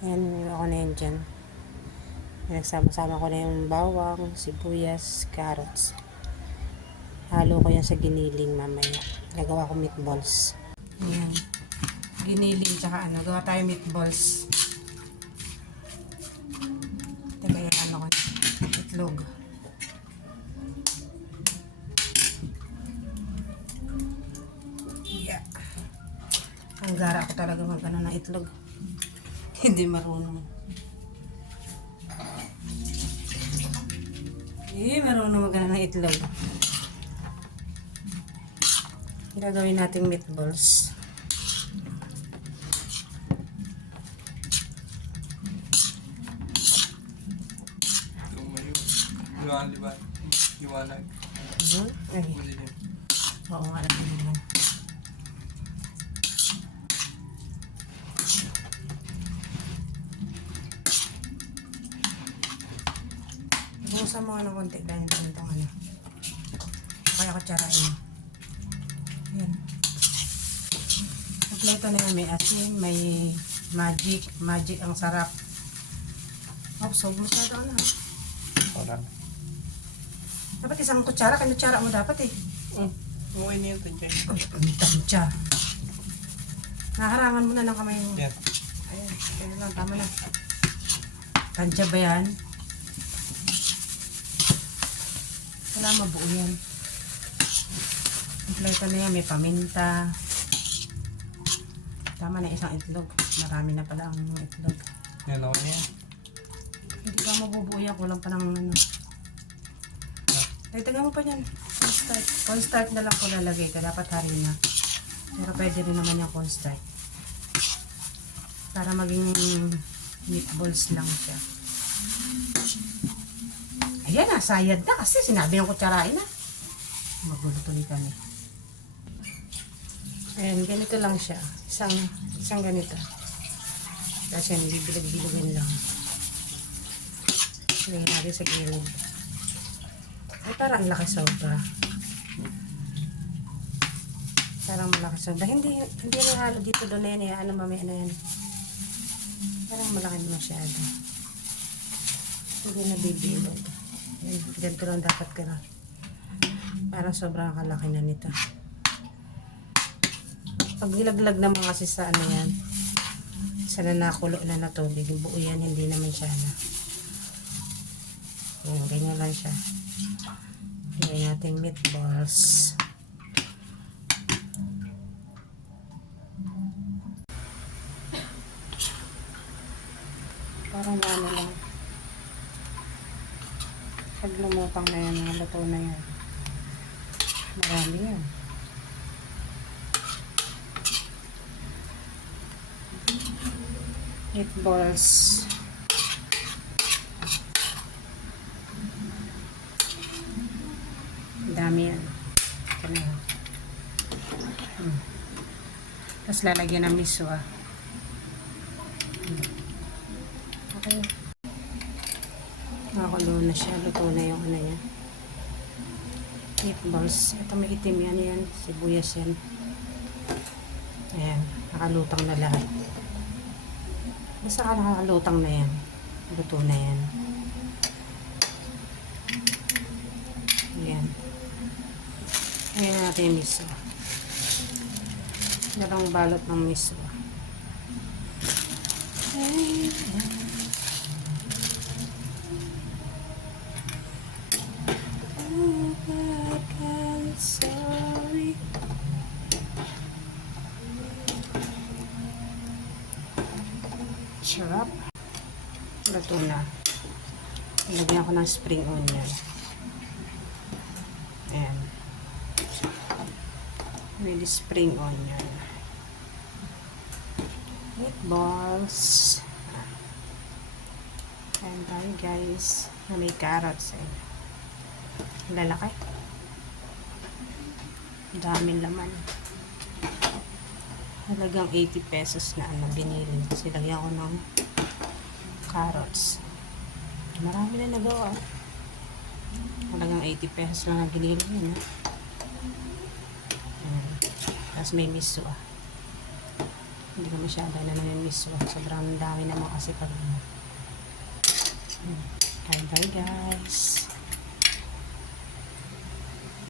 Ayan, nilagay ko na yan dyan. Pinagsama-sama ko na yung bawang, sibuyas, carrots. Halo ko yan sa giniling mamaya. Nagawa ko meatballs. Ayan. Giniling tsaka ano. Gawa tayo meatballs. Teka yung ano ko. Itlog. Yeah. Ang gara ko talaga magano ng itlog. Hindi marunong. Marunong magano ng itlog. Gagawin nating meatballs. Liwanag, diba? Liwanag. Ay. Oo nga, alam mo. Bukasan mo ng konti dahil itong ano. Kaya kutsarain. Yan. Kompleto na yan. May asin, may magic. Magic ang sarap. Sob, masyado ano. Wala. Dapat isang kutsara. Kinutsara mo dapat eh. Okay na yun, tansya. Ang tansya. Naharangan mo na lang kamay mo. Yan. Ayan, kaya lang, tama na. Tansya ba yan? Wala, mabuo yan. Kompleto na yan, may paminta. Tama na isang itlog. Marami na pala ang itlog. Yan, okay na yan. Hindi ka mabubuo yan, kulang pa ng ano. Taga mo pa yan. Cornstarch. Cornstarch na lang ko lalagay ka. Dapat harina. Pero pwede rin naman yung cornstarch. Para maging meatballs lang siya. Ayan na, sayad na kasi sinabi ng kutsarain na. Magulo tuloy kami. Ayan, ganito lang siya. Isang ganito. Kasi yan, bibilag-bilagin lang. Lagyan natin sa gilid. Ay, parang laki sobra. Parang malaki sobra. Hindi na halo dito doon na yan. Ano mamaya na yan. Parang malaki na masyado. Hindi na bibilog. Ganito lang dapat ka na. Parang sobrang kalaki na nito. Pag nilaglag naman kasi sa ano yan, sa nakulo na tubig, buo yan, hindi naman siya na. Ayan, ganyan lang siya. Ganyan natin meatballs. Parang ano lang. Pag lumutang na yan, luto na yan. Marami yan. Meatballs. Dami yan. Tapos lalagyan ng miso Okay. Nakakulo na siya. Luto na yung ano yan. Meatballs. Ito may itim yan. Sibuyas yan. Ayan. Nakalutang na lahat. Basta ka nakakalutang na yan. Luto na yan. Ayan. Ayan natin yung miso. Narang balot ng miso. Sorry. Sarap. Luto na. Lagyan ko ng spring onion. Ayan. With spring onion. Meatballs. Ayan tayo guys. May carrots lalaki. Daming laman. Halagang 80 pesos na binili. Kasi lagyan ko ng carrots. Marami na nagawa. Halagang 80 pesos lang ang ginili yun. Tapos may miso. Hindi ko masyado na namimiss. Sobrang dami naman kasi pag bye bye guys.